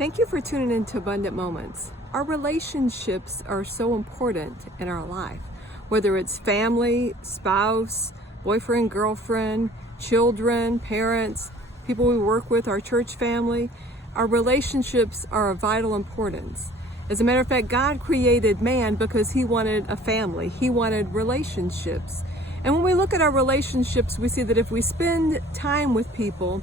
Thank you for tuning in to Abundant Moments. Our relationships are so important in our life, whether it's family, spouse, boyfriend, girlfriend, children, parents, people we work with, our church family. Our relationships are of vital importance. As a matter of fact, God created man because he wanted a family. He wanted relationships. And when we look at our relationships, we see that if we spend time with people,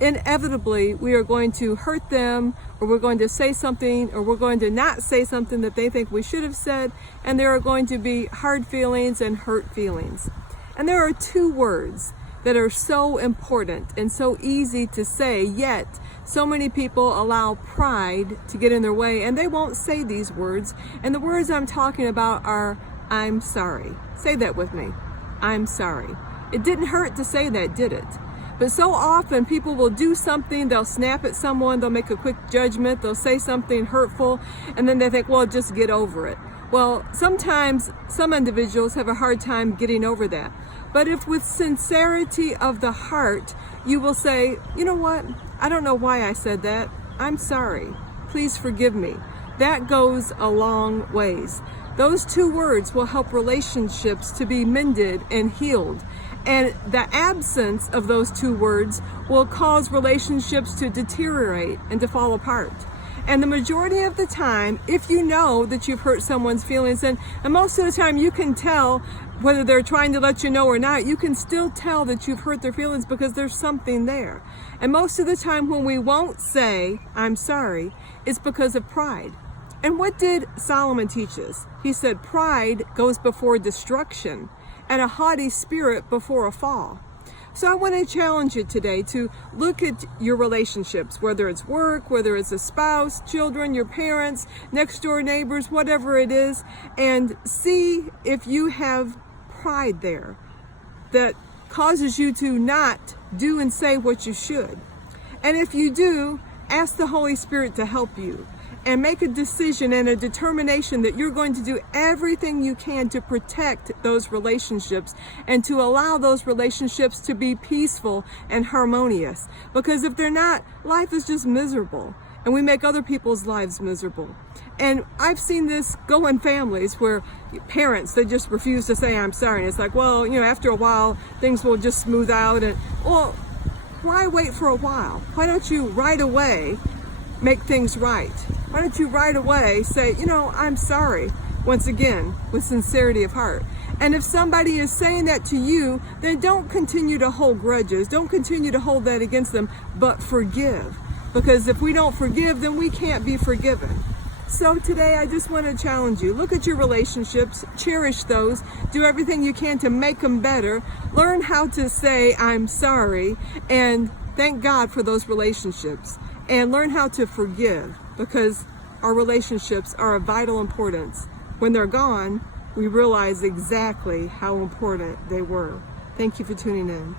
inevitably we are going to hurt them, or we're going to say something, or we're going to not say something that they think we should have said, and there are going to be hard feelings and hurt feelings. And there are two words that are so important and so easy to say, yet so many people allow pride to get in their way and they won't say these words. And the words I'm talking about are, I'm sorry. Say that with me. I'm sorry. It didn't hurt to say that, did it? But so often people will do something, they'll snap at someone, they'll make a quick judgment, they'll say something hurtful, and then they think, well, just get over it. Well, sometimes some individuals have a hard time getting over that. But if with sincerity of the heart, you will say, you know what? I don't know why I said that. I'm sorry. Please forgive me. That goes a long ways. Those two words will help relationships to be mended and healed. And the absence of those two words will cause relationships to deteriorate and to fall apart. And the majority of the time, if you know that you've hurt someone's feelings, and most of the time you can tell whether they're trying to let you know or not, you can still tell that you've hurt their feelings because there's something there. And most of the time when we won't say, I'm sorry, it's because of pride. And what did Solomon teach us? He said, pride goes before destruction, and a haughty spirit before a fall. So I want to challenge you today to look at your relationships, whether it's work, whether it's a spouse, children, your parents, next door neighbors, whatever it is, and see if you have pride there that causes you to not do and say what you should. And if you do, ask the Holy Spirit to help you. And make a decision and a determination that you're going to do everything you can to protect those relationships and to allow those relationships to be peaceful and harmonious. Because if they're not, life is just miserable, and we make other people's lives miserable. And I've seen this go in families where parents, they just refuse to say I'm sorry. And it's like, well, after a while, things will just smooth out. And, well, why wait for a while? Why don't you right away make things right? Why don't you right away say, I'm sorry, once again, with sincerity of heart. And if somebody is saying that to you, then don't continue to hold grudges. Don't continue to hold that against them, but forgive. Because if we don't forgive, then we can't be forgiven. So today, I just want to challenge you. Look at your relationships, cherish those, do everything you can to make them better, learn how to say, I'm sorry, and thank God for those relationships. And learn how to forgive, because our relationships are of vital importance. When they're gone, we realize exactly how important they were. Thank you for tuning in.